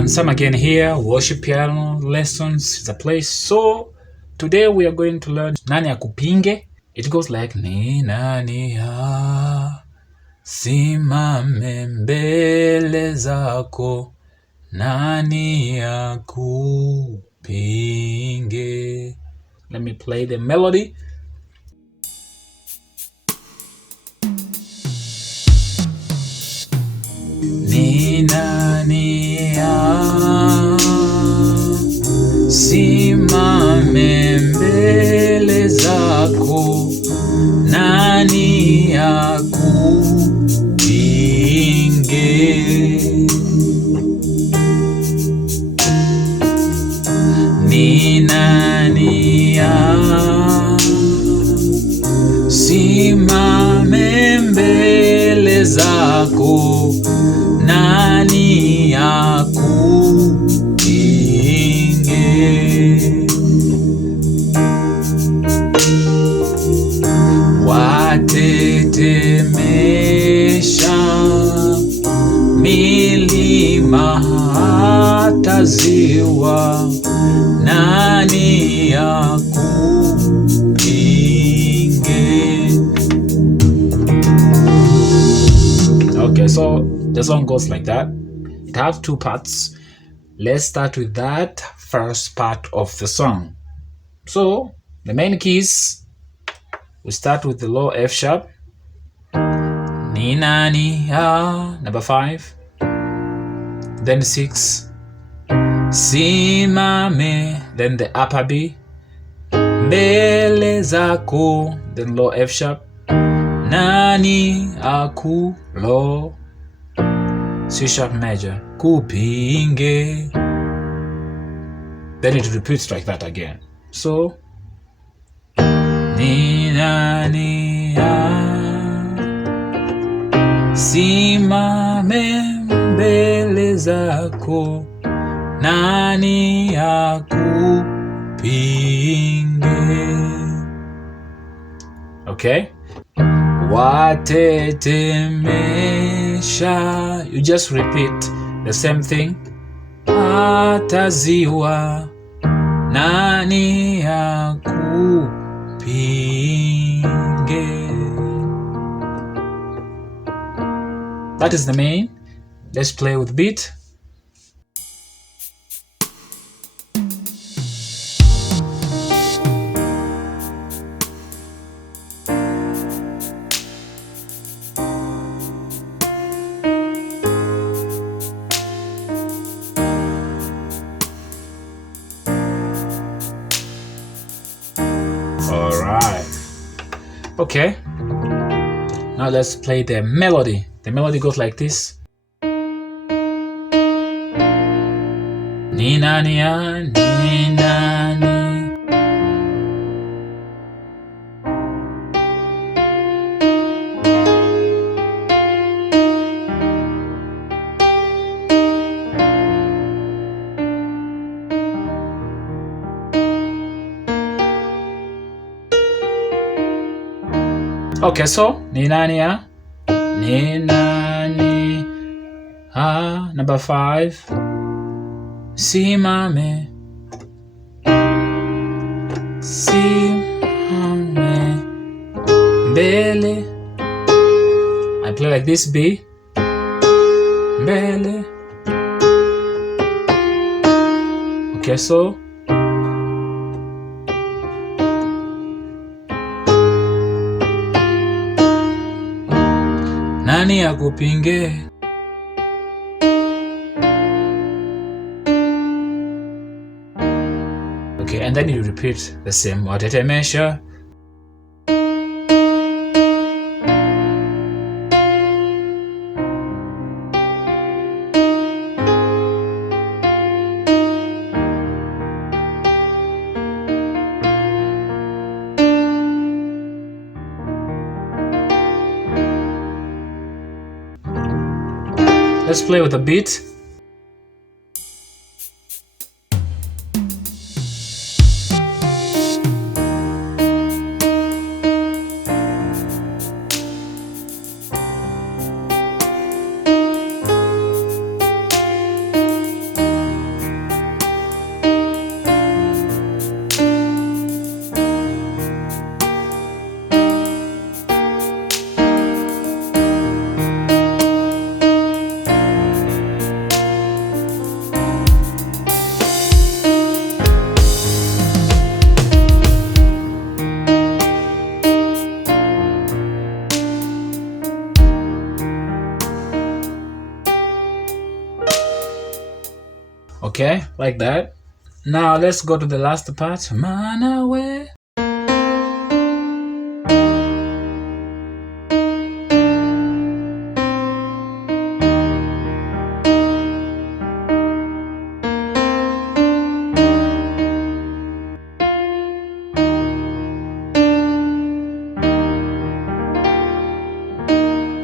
everyone, Sam again here. Worship Piano Lessons is a place. So today we are going to learn Nani akupinge. It goes like ni nani simame mbele zako, nani akupinge. Let me play the melody. Ni nani simame mbele zako, nani akupinge. Ni nani simame mbele zako, nani akupinge. Watetemesha milima hata ziwa, nani akupinge. Okay, so the song goes like that. It has two parts. Let's start with that first part of the song. So the main keys, we start with the low F sharp, ni nani number 5, then 6, simame, then the upper B, mbele zako, then low F sharp, nani aku, low C sharp major, kupinge. Then it repeats like that again. So ni nani simame mbele zako, nani akupinge. Okay? Watetemesha, you just repeat the same thing. Hata ziwa, nani akupinge. That is the main. Let's play with beat. Alright. Okay. Now let's play the melody. The melody goes like this. Ni nani ni nani. Okay, so ni nani ni nani number 5, simame, simame mbele. I play like this B, mbele. Okay, so nani akupinge. Okay, and then you repeat the same. Watetemesha. Let's play with a beat. Okay, like that. Now let's go to the last part. Manawe.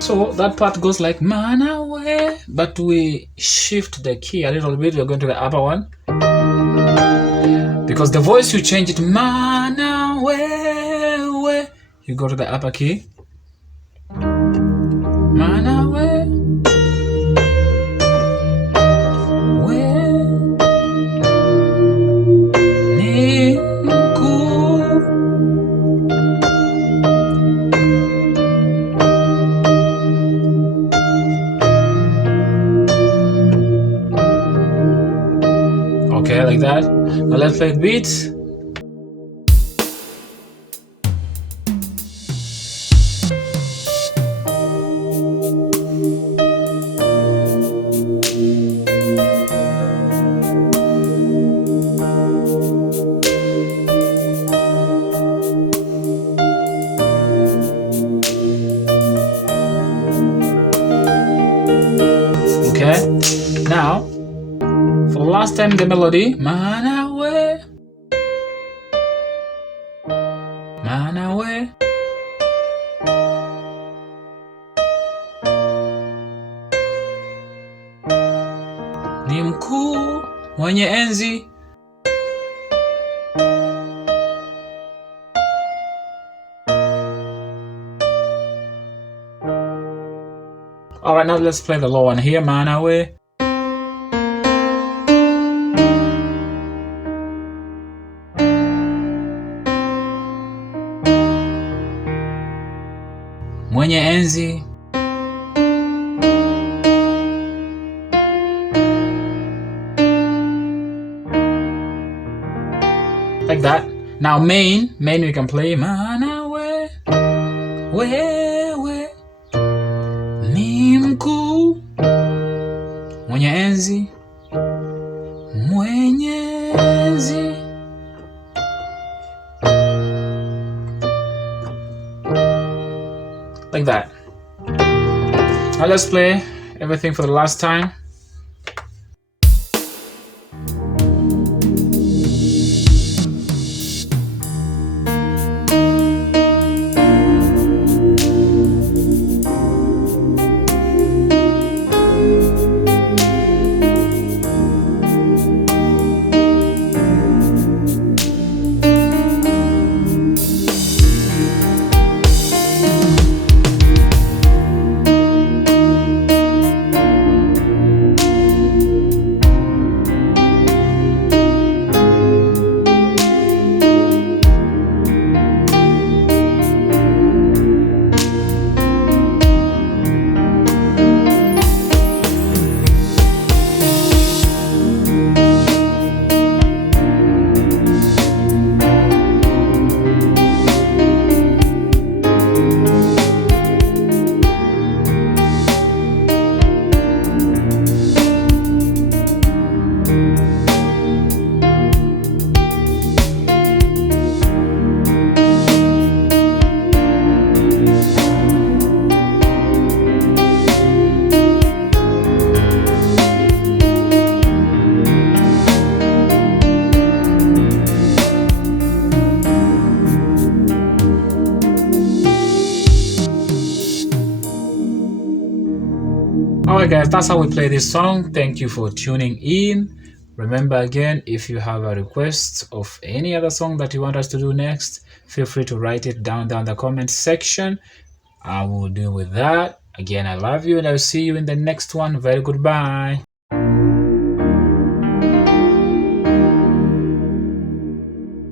So that part goes like Manawe, but we shift the key a little bit. We're going to the upper one. Because the voice, you change it, Manawe, you go to the upper key. Manawe, ni mkuu. Okay, like that. Now let's play the beats. Okay, now for the last time the melody, Manawe, Manawe, ni mkuu mwenye enzi. Alright, now let's play the low one here, Manawe. Mwenye enzi. Like that. Now main we can play Manawe, wewe ni mkuu mwenye enzi, mwenye enzi. Like that. Now let's play everything for the last time. Alright guys, that's how we play this song. Thank you for tuning in. Remember again, if you have a request of any other song that you want us to do next, feel free to write it down the comment section. I will deal with that. Again, I love you and I'll see you in the next one. Very goodbye.